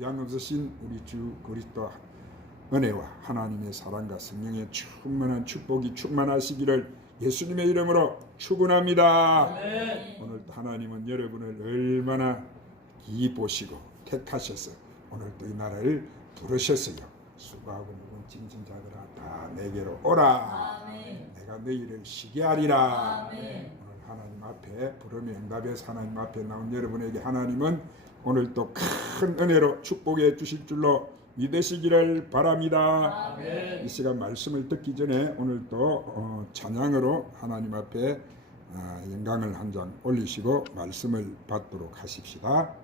양없으신 우리 주 그리스도 은혜와 하나님의 사랑과 성령의 충만한 축복이 충만하시기를 예수님의 이름으로 축원합니다. 오늘도 하나님은 여러분을 얼마나 기쁘시고 택하셔서 오늘도 이 나라를 부르셨어요. 수고하고 무거운 짐진 자들아 다 내게로 오라. 내가 너희를 쉬게 하리라. 오늘 하나님 앞에 부름의 응답에서 하나님 앞에 나온 여러분에게 하나님은 오늘도 큰 은혜로 축복해 주실 줄로 믿으시기를 바랍니다. 이 시간 말씀을 듣기 전에 오늘도 찬양으로 하나님 앞에 영광을 한 장 올리시고 말씀을 받도록 하십시다.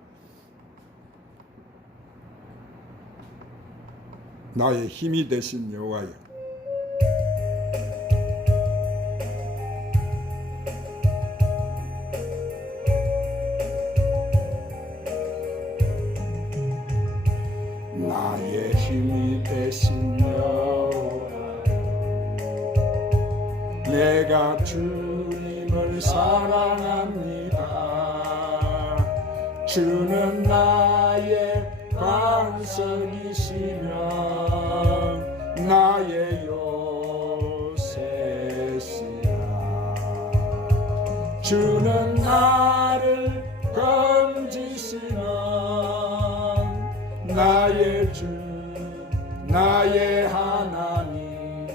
나의 힘이 되신 여호와여, 나의 힘이 되신 여호와여, 내가 주님을 사랑합니다. 주는 나의 반석이시며 나의 요새시라. 주는 나를 건지시는 나의 주 나의 하나님,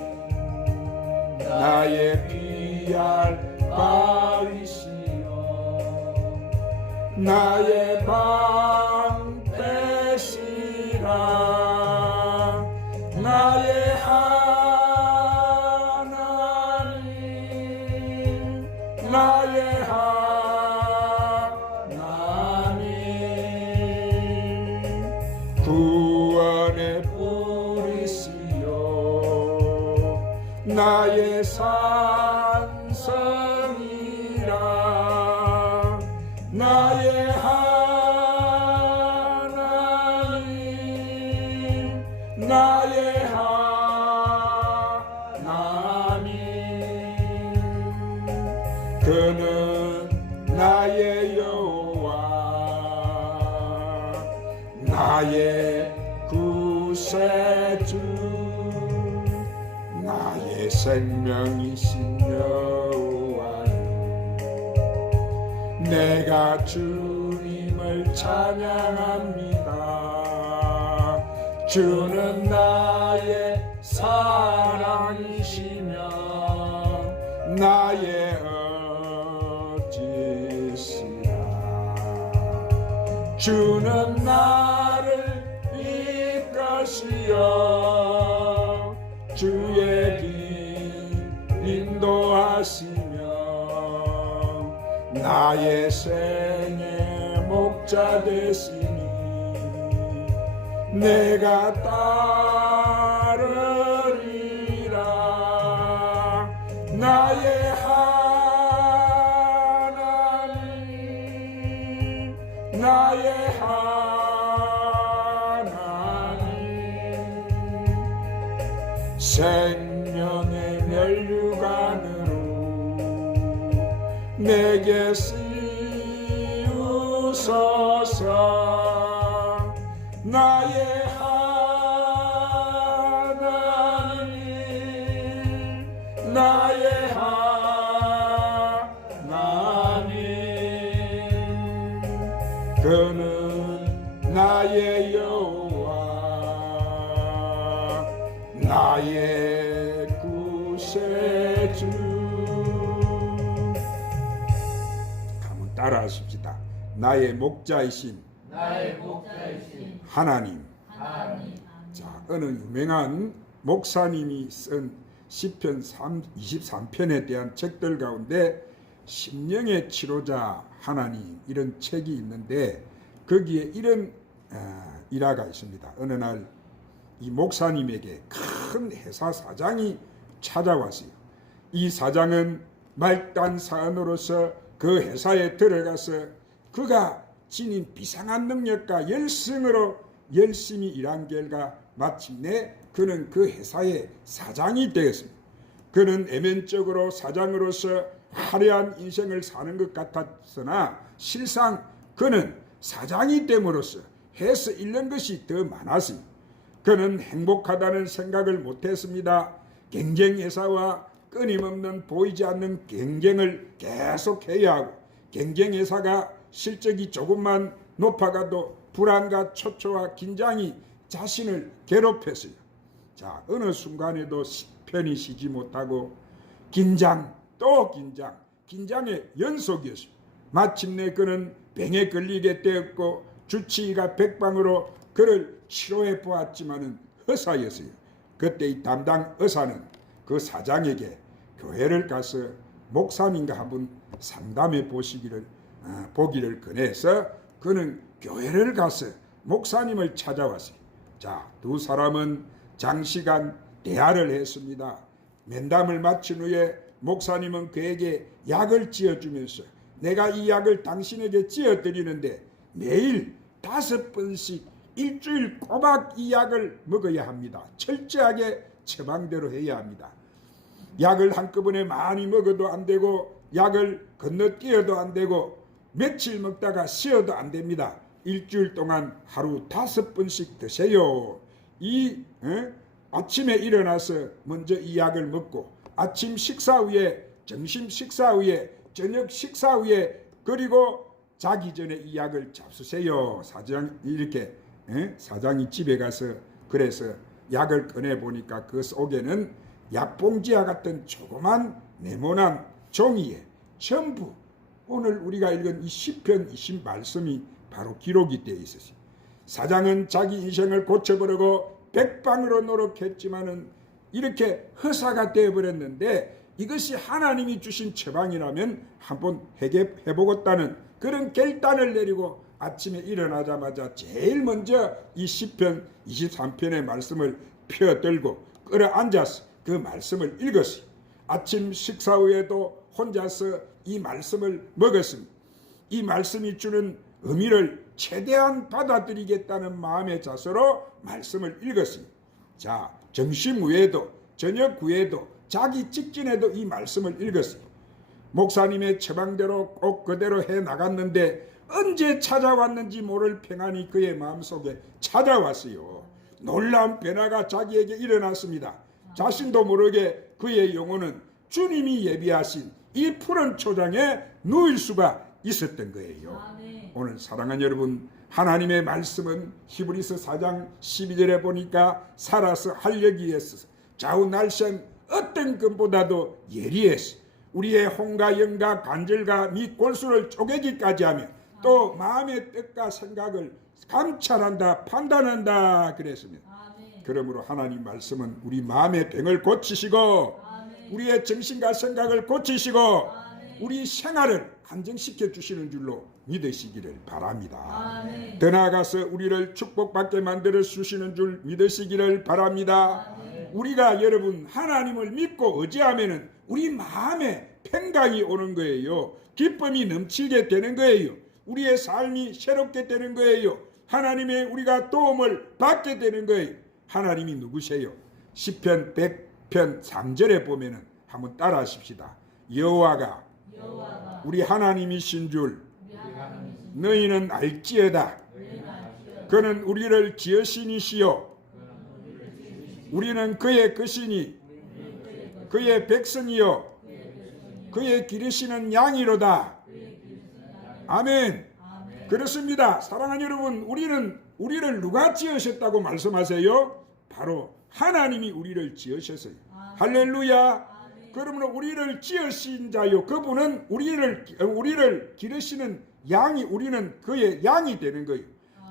나의 피할 바위시여 나의 방패시라. 나의 하나님, 나의 하나님, 구원의 뿌리시여 나의 산성이라. 나의 하나님, 나의 하나님, 그는 나의 여호와, 나의 구세주, 나의 생명이신 여호와여, 내가 주님을 찬양합니다. 주는 나의 사랑이시며 나의 어찌시라. 주는 나를 이끄시어 주의 길 인도하시며 나의 생의 목자 되시니 내가 따르리라. 나의 하나님, 나의 하나님, 생명의 면류관으로 내게 씌우소서. 나의 하나님, 나의 하나님, 그는 나의 여호와, 나의 구세주. 한번 따라하십시다. 나의 목자이신 하나님. 자, 어느 유명한 목사님이 쓴 시편 23편에 대한 책들 가운데 심령의 치료자 하나님 이런 책이 있는데 거기에 이런 일화가 있습니다. 어느 날 이 목사님에게 큰 회사 사장이 찾아왔어요. 이 사장은 말단 사원으로서 그 회사에 들어가서 그가 지닌 비상한 능력과 열성으로 열심히 일한 결과 마침내 그는 그 회사의 사장이 되었습니다. 그는 내면적으로 사장으로서 화려한 인생을 사는 것 같았으나 실상 그는 사장이 됨으로써 해서 잃는 것이 더 많았으니 그는 행복하다는 생각을 못했습니다. 경쟁회사와 끊임없는 보이지 않는 경쟁을 계속해야 하고 경쟁회사가 실적이 조금만 높아가도 불안과 초조와 긴장이 자신을 괴롭혔어요. 자, 어느 순간에도 편히 쉬지 못하고 긴장 또 긴장, 긴장의 연속이었어요. 마침내 그는 병에 걸리게 되었고 주치의가 백방으로 그를 치료해 보았지만은 허사였어요. 그때 이 담당 의사는 그 사장에게 교회를 가서 목사님과 한번 상담해 보기를 권해서 그는 교회를 가서 목사님을 찾아왔어요. 자, 두 사람은 장시간 대화를 했습니다. 면담을 마친 후에 목사님은 그에게 약을 지어주면서 내가 이 약을 당신에게 지어드리는데 매일 5번씩 일주일 꼬박 이 약을 먹어야 합니다. 철저하게 처방대로 해야 합니다. 약을 한꺼번에 많이 먹어도 안 되고 약을 건너뛰어도 안 되고 며칠 먹다가 쉬어도 안 됩니다. 일주일 동안 하루 5번씩 드세요. 아침에 일어나서 먼저 이 약을 먹고 아침 식사 후에 점심 식사 후에 저녁 식사 후에 그리고 자기 전에 이 약을 잡수세요. 사장이 집에 가서 그래서 약을 꺼내 보니까 그 속에는 약봉지와 같은 조그만 네모난 종이에 전부 오늘 우리가 읽은 이 시편 20 말씀이 바로 기록이 되어 있었어요. 사장은 자기 인생을 고쳐보려고 백방으로 노력했지만은 이렇게 허사가 되어버렸는데 이것이 하나님이 주신 처방이라면 한번 해보겠다는 그런 결단을 내리고 아침에 일어나자마자 제일 먼저 이 시편 23편의 말씀을 펴들고 끌어앉아서 그 말씀을 읽었어요. 아침 식사 후에도 혼자서 이 말씀을 먹었습니다. 이 말씀이 주는 의미를 최대한 받아들이겠다는 마음의 자세로 말씀을 읽었습니다. 자, 점심 후에도 저녁 후에도 자기 직전에도 이 말씀을 읽었어요. 목사님의 처방대로 꼭 그대로 해 나갔는데 언제 찾아왔는지 모를 평안이 그의 마음속에 찾아왔어요. 놀라운 변화가 자기에게 일어났습니다. 자신도 모르게 그의 영혼은 주님이 예비하신 이 푸른 초장에 누일 수가 있었던 거예요. 오늘 사랑하는 여러분, 하나님의 말씀은 히브리서 4장 12절에 보니까 살아서 활력이 있어서 좌우 날선 어떤 것보다도 예리해서 우리의 혼과 영과 관절과 및 골수를 쪼개기까지 하며 또 마음의 뜻과 생각을 감찰한다, 판단한다 그랬습니다. 그러므로 하나님 말씀은 우리 마음의 병을 고치시고 우리의 정신과 생각을 고치시고 우리 생활을 안정시켜 주시는 줄로 믿으시기를 바랍니다. 더 나아가서 우리를 축복받게 만들어 주시는 줄 믿으시기를 바랍니다. 우리가 여러분 하나님을 믿고 의지하면은 우리 마음에 평강이 오는 거예요. 기쁨이 넘치게 되는 거예요. 우리의 삶이 새롭게 되는 거예요. 하나님의 우리가 도움을 받게 되는 거예요. 하나님이 누구세요? 시편 100편 3절에 보면은 한번 따라 하십시다. 여호와가 우리 하나님이신 줄 너희는 알지어다. 그는 우리를 지으시니시요 우리는 그의 것이니 그의 백성이요 그의 기르시는 양이로다. 아멘. 그렇습니다. 사랑하는 여러분, 우리를 누가 지으셨다고 말씀하세요? 바로 하나님이 우리를 지으셨어요. 할렐루야. 그러므로 우리를 지으신 자요 그분은 우리를 기르시는 양이 우리는 그의 양이 되는 거예요.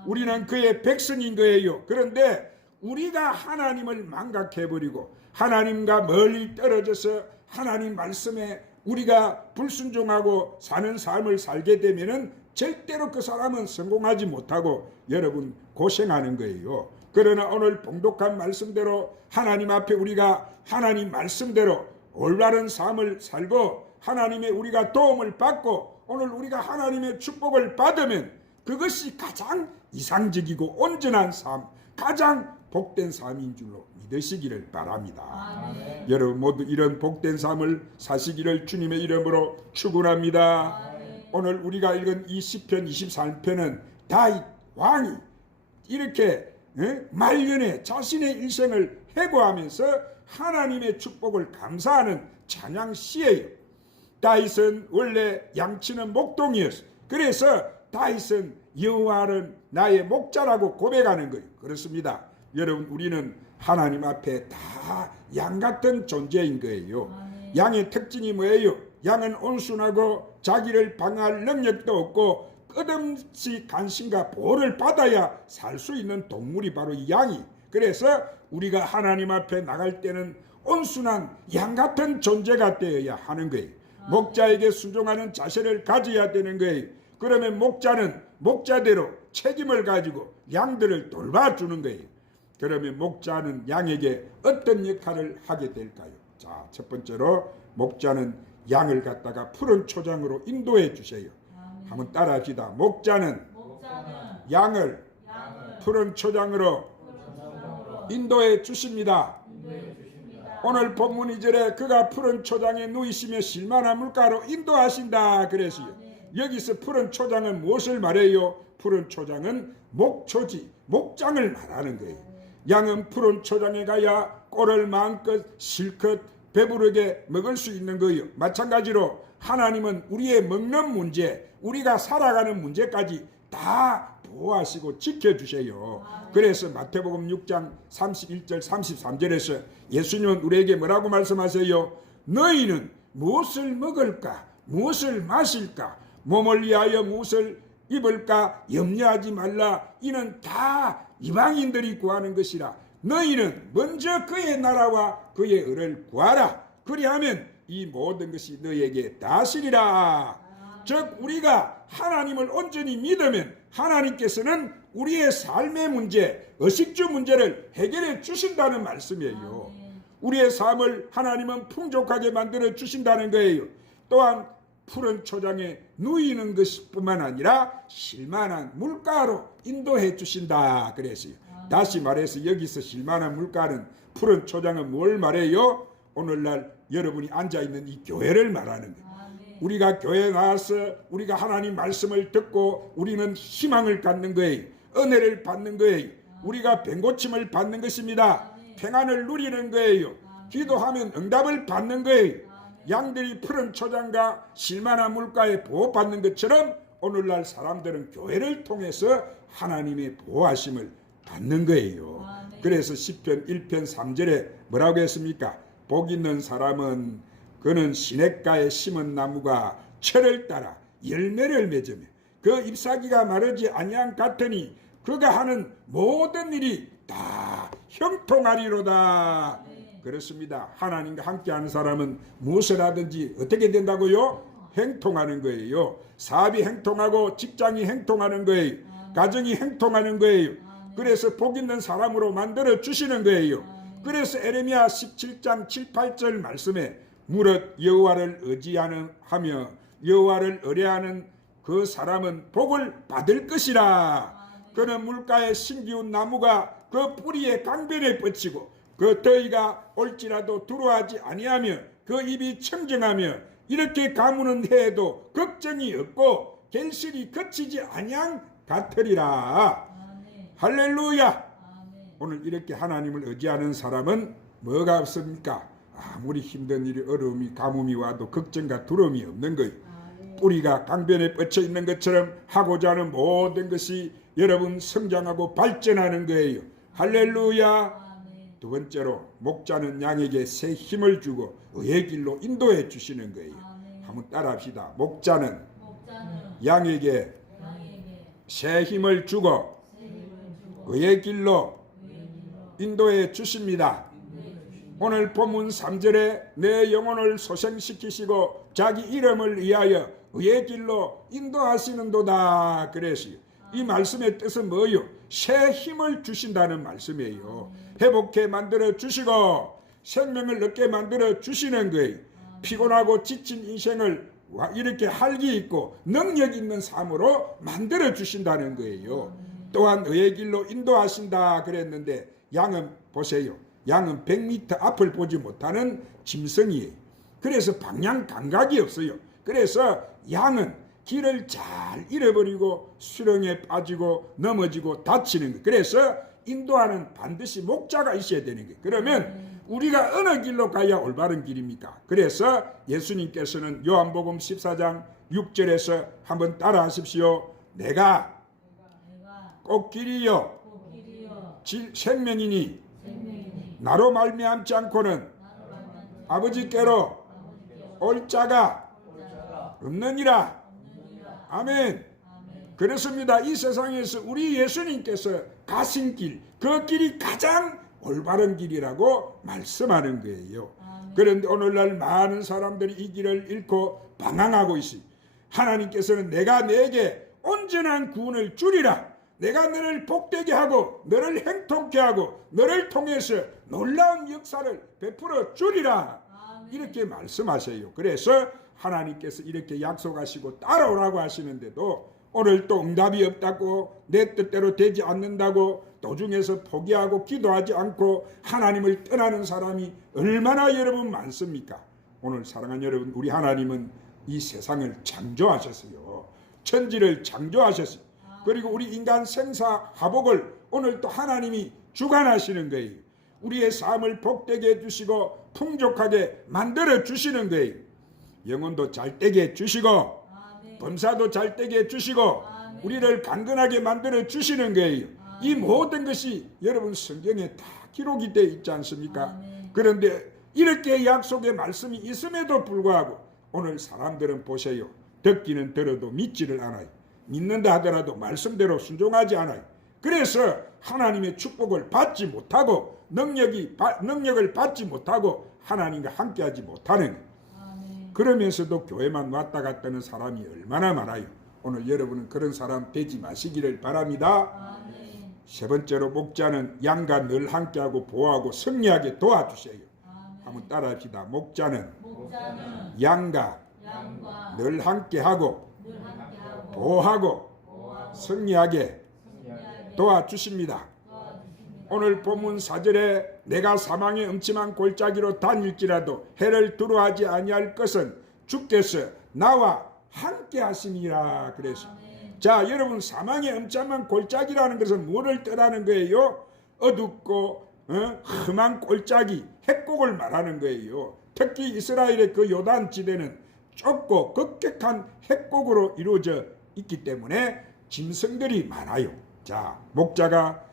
우리는 그의 백성인 거예요. 그런데 우리가 하나님을 망각해버리고 하나님과 멀리 떨어져서 하나님 말씀에 우리가 불순종하고 사는 삶을 살게 되면은 절대로 그 사람은 성공하지 못하고 여러분 고생하는 거예요. 그러나 오늘 봉독한 말씀대로 하나님 앞에 우리가 하나님 말씀대로 올바른 삶을 살고 하나님의 우리가 도움을 받고 오늘 우리가 하나님의 축복을 받으면 그것이 가장 이상적이고 온전한 삶, 가장 복된 삶인 줄로 믿으시기를 바랍니다. 아멘. 여러분 모두 이런 복된 삶을 사시기를 주님의 이름으로 축원합니다. 오늘 우리가 읽은 이 시편 23편은 다윗 왕이 이렇게 말년에 자신의 일생을 해고하면서 하나님의 축복을 감사하는 찬양시예요. 다윗은 원래 양치는 목동이었어요. 그래서 다윗은 여호와는 나의 목자라고 고백하는 거예요. 그렇습니다. 여러분, 우리는 하나님 앞에 다 양같은 존재인 거예요. 양의 특징이 뭐예요? 양은 온순하고 자기를 방어할 능력도 없고 끝없이 관심과 보호를 받아야 살 수 있는 동물이 바로 이 양이. 그래서 우리가 하나님 앞에 나갈 때는 온순한 양같은 존재가 되어야 하는 거예요. 목자에게 순종하는 자세를 가져야 되는 거예요. 그러면 목자는 목자대로 책임을 가지고 양들을 돌봐주는 거예요. 그러면 목자는 양에게 어떤 역할을 하게 될까요? 자, 첫 번째로 목자는 양을 갖다가 푸른 초장으로 인도해 주세요. 한번 따라합시다. 목자는 양을 푸른 초장으로 인도해 주십니다. 오늘 본문 2절에 그가 푸른 초장에 누이시며 실만한 물가로 인도하신다 그랬어요. 여기서 푸른 초장은 무엇을 말해요? 푸른 초장은 목초지, 목장을 말하는 거예요. 양은 푸른 초장에 가야 꼴을 마음껏 실컷 배부르게 먹을 수 있는 거예요. 마찬가지로 하나님은 우리의 먹는 문제, 우리가 살아가는 문제까지 다 보호하시고 지켜주세요. 그래서 마태복음 6장 31절 33절에서 예수님은 우리에게 뭐라고 말씀하세요? 너희는 무엇을 먹을까? 무엇을 마실까? 몸을 위하여 무엇을 입을까? 염려하지 말라. 이는 다 이방인들이 구하는 것이라. 너희는 먼저 그의 나라와 그의 의를 구하라. 그리하면 이 모든 것이 너희에게 다스리라. 즉 우리가 하나님을 온전히 믿으면 하나님께서는 우리의 삶의 문제, 의식주 문제를 해결해 주신다는 말씀이에요. 우리의 삶을 하나님은 풍족하게 만들어 주신다는 거예요. 또한 푸른 초장에 누이는 것뿐만 아니라 실만한 물가로 인도해 주신다 그랬어요. 다시 말해서 여기서 실만한 물가는, 푸른 초장은 뭘 말해요? 오늘날 여러분이 앉아있는 이 교회를 말하는 거예요. 우리가 교회에 나와서 우리가 하나님 말씀을 듣고 우리는 희망을 갖는 거예요. 은혜를 받는 거예요. 우리가 병고침을 받는 것입니다. 평안을 누리는 거예요. 기도하면 응답을 받는 거예요. 양들이 푸른 초장과 실만한 물가에 보호받는 것처럼 오늘날 사람들은 교회를 통해서 하나님의 보호하심을 받는 거예요. 그래서 시편 1편 3절에 뭐라고 했습니까? 복 있는 사람은 그는 시냇가에 심은 나무가 철을 따라 열매를 맺으며 그 잎사귀가 마르지 아니한 같으니 그가 하는 모든 일이 다 형통하리로다. 그렇습니다. 하나님과 함께하는 사람은 무엇을 하든지 어떻게 된다고요? 행통하는 거예요. 사업이 행통하고 직장이 행통하는 거예요. 가정이 행통하는 거예요. 그래서 복 있는 사람으로 만들어 주시는 거예요. 그래서 에레미야 17장 7, 8절 말씀에 무릇 여호와를 의지하며 여호와를 의뢰하는 그 사람은 복을 받을 것이라. 그는 물가에 심기운 나무가 그 뿌리에 강변에 뻗치고 그 더위가 올지라도 두려워하지 아니하며 그 입이 청정하며 이렇게 가무는 해에도 걱정이 없고 결실이 거치지 아니한 같으리라. 할렐루야. 오늘 이렇게 하나님을 의지하는 사람은 뭐가 없습니까? 아무리 힘든 일이, 어려움이, 가뭄이 와도 걱정과 두려움이 없는 거예요. 뿌리가 강변에 뻗쳐 있는 것처럼 하고자 하는 모든 것이 여러분 성장하고 발전하는 거예요. 할렐루야. 두 번째로 목자는 양에게 새 힘을 주고 의의 길로 인도해 주시는 거예요. 한번 따라합시다. 목자는 양에게 새 힘을 주고 의의 길로 인도해 주십니다. 오늘 본문 3절에 내 영혼을 소생시키시고 자기 이름을 위하여 의의 길로 인도하시는도다 그랬어요. 이 말씀의 뜻은 뭐예요? 새 힘을 주신다는 말씀이에요. 회복해 만들어 주시고 생명을 얻게 만들어 주시는 거예요. 피곤하고 지친 인생을 이렇게 활기 있고 능력 있는 삶으로 만들어 주신다는 거예요. 또한 의의 길로 인도하신다 그랬는데 양은 보세요. 양은 100m 앞을 보지 못하는 짐승이에요. 그래서 방향 감각이 없어요. 그래서 양은 길을 잘 잃어버리고 수렁에 빠지고 넘어지고 다치는 거예요. 그래서 인도하는 반드시 목자가 있어야 되는 거예요. 그러면 우리가 어느 길로 가야 올바른 길입니까? 그래서 예수님께서는 요한복음 14장 6절에서 한번 따라하십시오. 내가 꽃길이요 생명이니 나로 말미암지 않고는 아버지께로 올 자가 없느니라. 아멘. 그렇습니다. 이 세상에서 우리 예수님께서 가신 길, 그 길이 가장 올바른 길이라고 말씀하는 거예요. 그런데 오늘날 많은 사람들이 이 길을 잃고 방황하고 있습니다. 하나님께서는 내가 내게 온전한 구원을 주리라. 내가 너를 복되게 하고 너를 행복케 하고 너를 통해서 놀라운 역사를 베풀어 주리라. 이렇게 말씀하세요. 그래서 하나님께서 이렇게 약속하시고 따라오라고 하시는데도 오늘 또 응답이 없다고, 내 뜻대로 되지 않는다고 도중에서 포기하고 기도하지 않고 하나님을 떠나는 사람이 얼마나 여러분 많습니까? 오늘 사랑하는 여러분, 우리 하나님은 이 세상을 창조하셨어요. 천지를 창조하셨어요. 그리고 우리 인간 생사화복을 오늘 또 하나님이 주관하시는 거예요. 우리의 삶을 복되게 해주시고 풍족하게 만들어 주시는 거예요. 영혼도 잘되게 해주시고 범사도 잘되게 해주시고 우리를 강건하게 만들어 주시는 거예요. 이 모든 것이 여러분 성경에 다 기록이 되어 있지 않습니까? 그런데 이렇게 약속의 말씀이 있음에도 불구하고 오늘 사람들은 보세요. 듣기는 들어도 믿지를 않아요. 믿는다 하더라도 말씀대로 순종하지 않아요. 그래서 하나님의 축복을 받지 못하고 능력을 받지 못하고 하나님과 함께하지 못하는 거예요. 그러면서도 교회만 왔다 갔다 하는 사람이 얼마나 많아요. 오늘 여러분은 그런 사람 되지 마시기를 바랍니다. 세 번째로 목자는 양과 늘 함께하고 보호하고 승리하게 도와주세요. 한번 따라합시다. 목자는 양과 늘 함께하고 보호하고 승리하게 도와주십니다. 오늘 본문 4절에 내가 사망의 음침한 골짜기로 다닐지라도 해를 두려워하지 아니할 것은 주께서 나와 함께 하심이라 그래서. 자, 여러분, 사망의 음침한 골짜기라는 것은 뭐를 뜻하는 거예요? 어둡고 험한 골짜기, 핵곡을 말하는 거예요. 특히 이스라엘의 그 요단 지대는 좁고 급격한 핵곡으로 이루어져 있기 때문에 짐승들이 많아요. 자, 목자가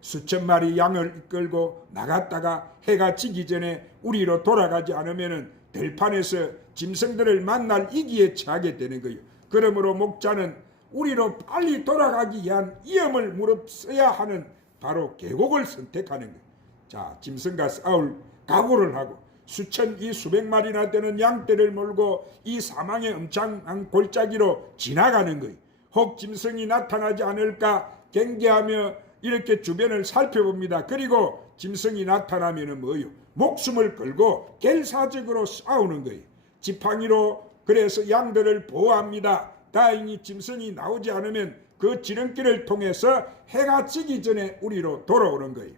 수천 마리 양을 이끌고 나갔다가 해가 지기 전에 우리로 돌아가지 않으면 들판에서 짐승들을 만날 위기에 처하게 되는 거예요. 그러므로 목자는 우리로 빨리 돌아가기 위한 위험을 무릅써야 하는 바로 계곡을 선택하는 거예요. 자, 짐승과 싸울 각오를 하고 수백 마리나 되는 양떼를 몰고 이 사망의 음창한 골짜기로 지나가는 거예요. 혹 짐승이 나타나지 않을까 경계하며 이렇게 주변을 살펴봅니다. 그리고 짐승이 나타나면 뭐요? 목숨을 걸고 결사적으로 싸우는 거예요. 지팡이로 그래서 양들을 보호합니다. 다행히 짐승이 나오지 않으면 그 지름길을 통해서 해가 지기 전에 우리로 돌아오는 거예요.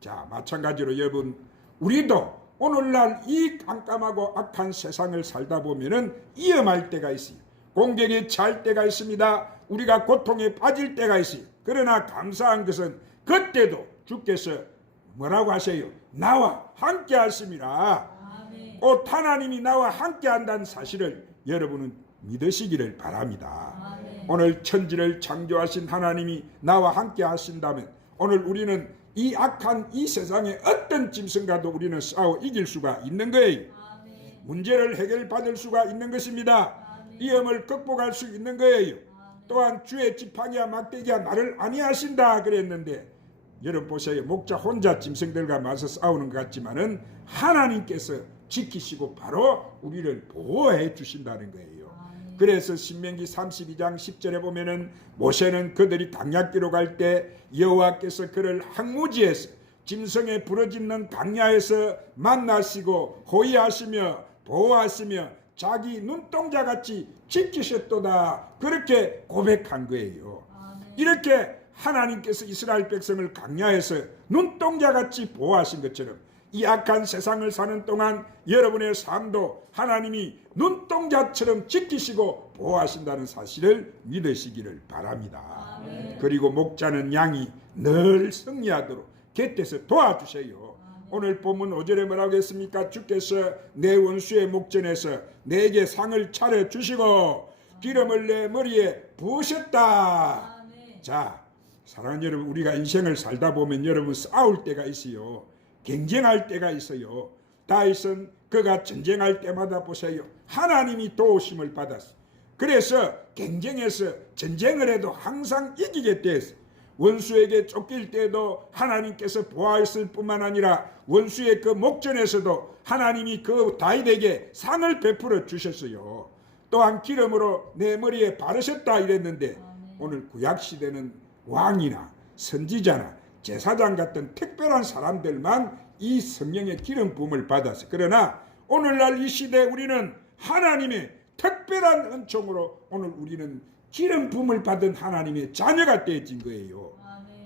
자, 마찬가지로 여러분, 우리도 오늘날 이 깜깜하고 악한 세상을 살다 보면은 위험할 때가 있어요. 공격에 처할 때가 있습니다. 우리가 고통에 빠질 때가 있어요. 그러나 감사한 것은 그때도 주께서 뭐라고 하세요? 나와 함께 하심이라. 곧 하나님이 나와 함께 한다는 사실을 여러분은 믿으시기를 바랍니다. 오늘 천지를 창조하신 하나님이 나와 함께 하신다면 오늘 우리는 이 악한 이 세상의 어떤 짐승과도 우리는 싸워 이길 수가 있는 거예요. 문제를 해결받을 수가 있는 것입니다. 위험을 극복할 수 있는 거예요. 또한 주의 지팡이와 막대기가 나를 아니하신다 그랬는데 여러분 보세요. 목자 혼자 짐승들과 맞서 싸우는 것 같지만은 하나님께서 지키시고 바로 우리를 보호해 주신다는 거예요. 그래서 신명기 32장 10절에 보면은 모세는 그들이 광야길로 갈 때 여호와께서 그를 항무지에서 짐승에 부러지는 광야에서 만나시고 호위하시며 보호하시며 자기 눈동자같이 지키셨도다 그렇게 고백한 거예요. 이렇게 하나님께서 이스라엘 백성을 광야에서 눈동자같이 보호하신 것처럼 이 악한 세상을 사는 동안 여러분의 삶도 하나님이 눈동자처럼 지키시고 보호하신다는 사실을 믿으시기를 바랍니다. 그리고 목자는 양이 늘 승리하도록 곁에서 도와주세요. 오늘 본문 5절에 뭐라고 했습니까? 주께서 내 원수의 목전에서 내게 상을 차려주시고 기름을 내 머리에 부으셨다. 자, 사랑하는 여러분, 우리가 인생을 살다 보면 여러분 싸울 때가 있어요. 경쟁할 때가 있어요. 다윗은 그가 전쟁할 때마다 보세요. 하나님이 도우심을 받았어. 그래서 경쟁에서 전쟁을 해도 항상 이기게 됐어. 원수에게 쫓길 때도 하나님께서 보호하였을 뿐만 아니라 원수의 그 목전에서도 하나님이 그 다윗에게 상을 베풀어 주셨어요. 또한 기름으로 내 머리에 바르셨다 이랬는데 오늘 구약시대는 왕이나 선지자나 제사장 같은 특별한 사람들만 이 성령의 기름 부음을 받았어요. 그러나 오늘날 이 시대에 우리는 하나님의 특별한 은총으로 오늘 우리는 기름 부음을 받은 하나님의 자녀가 되어진 거예요.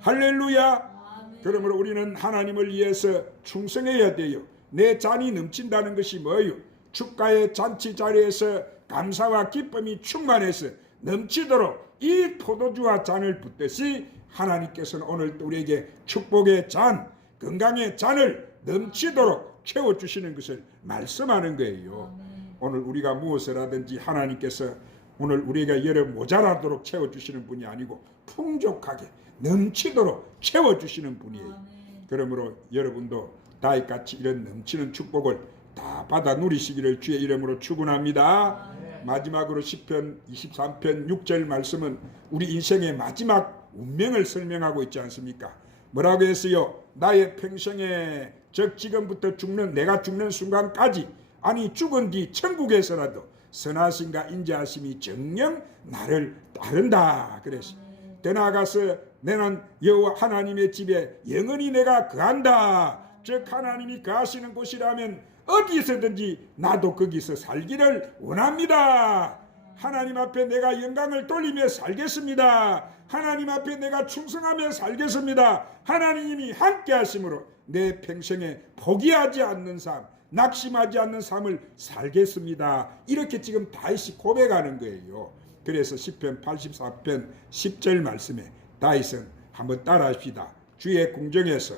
할렐루야. 그러므로 우리는 하나님을 위해서 충성해야 돼요. 내 잔이 넘친다는 것이 뭐예요? 축가의 잔치 자리에서 감사와 기쁨이 충만해서 넘치도록 이 포도주와 잔을 붓듯이 하나님께서는 오늘 또 우리에게 축복의 잔, 건강의 잔을 넘치도록 채워주시는 것을 말씀하는 거예요. 오늘 우리가 무엇을 하든지 하나님께서 오늘 우리가 여러 모자라도록 채워주시는 분이 아니고 풍족하게 넘치도록 채워주시는 분이에요. 그러므로 여러분도 다윗같이 이런 넘치는 축복을 다 받아 누리시기를 주의 이름으로 축원합니다. 마지막으로 시편 23편 6절 말씀은 우리 인생의 마지막 운명을 설명하고 있지 않습니까? 뭐라고 했어요? 나의 평생에 즉 지금부터 내가 죽는 순간까지, 아니 죽은 뒤 천국에서라도 선하심과 인자하심이 정녕 나를 따른다 그랬어. 더 나아가서 내는 여호와 하나님의 집에 영원히 내가 거한다. 즉 하나님이 거하시는 곳이라면 어디서든지 나도 거기서 살기를 원합니다. 하나님 앞에 내가 영광을 돌리며 살겠습니다. 하나님 앞에 내가 충성하며 살겠습니다. 하나님이 함께 하심으로 내 평생에 포기하지 않는 삶, 낙심하지 않는 삶을 살겠습니다. 이렇게 지금 다윗이 고백하는 거예요. 그래서 시편 84편 10절 말씀에 다윗은 한번 따라합시다. 주의 궁정에서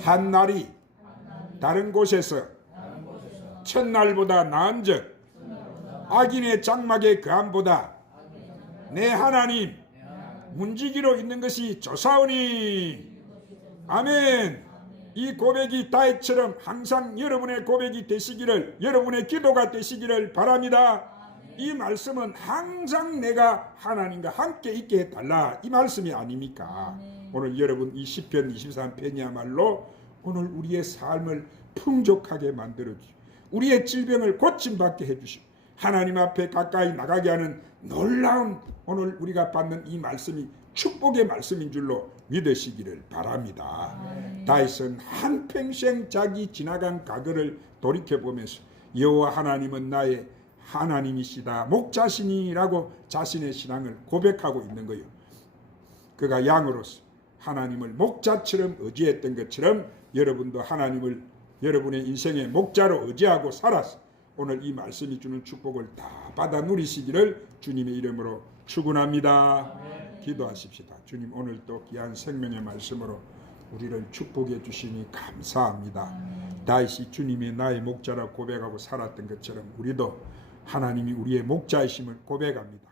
한 날이 다른 곳에서 첫날보다 나은즉 악인의 장막의 거함보다 내 하나님 문지기로 있는 것이 좋사오니. 아멘. 이 고백이 다윗처럼 항상 여러분의 고백이 되시기를, 여러분의 기도가 되시기를 바랍니다. 이 말씀은 항상 내가 하나님과 함께 있게 해달라, 이 말씀이 아닙니까? 오늘 여러분 이 시편 23편이야말로 오늘 우리의 삶을 풍족하게 만들어주시고 우리의 질병을 고침받게 해주시고 하나님 앞에 가까이 나가게 하는 놀라운 오늘 우리가 받는 이 말씀이 축복의 말씀인 줄로 믿으시기를 바랍니다. 다윗은 한평생 자기 지나간 과거를 돌이켜보면서 여호와 하나님은 나의 하나님이시다, 목자시니라고 자신의 신앙을 고백하고 있는 거예요. 그가 양으로서 하나님을 목자처럼 의지했던 것처럼 여러분도 하나님을 여러분의 인생의 목자로 의지하고 살아서 오늘 이 말씀이 주는 축복을 다 받아 누리시기를 주님의 이름으로 축원합니다. 기도하십시다. 주님, 오늘 또 귀한 생명의 말씀으로 우리를 축복해 주시니 감사합니다. 다윗이 주님이 나의 목자라 고백하고 살았던 것처럼 우리도 하나님이 우리의 목자이심을 고백합니다.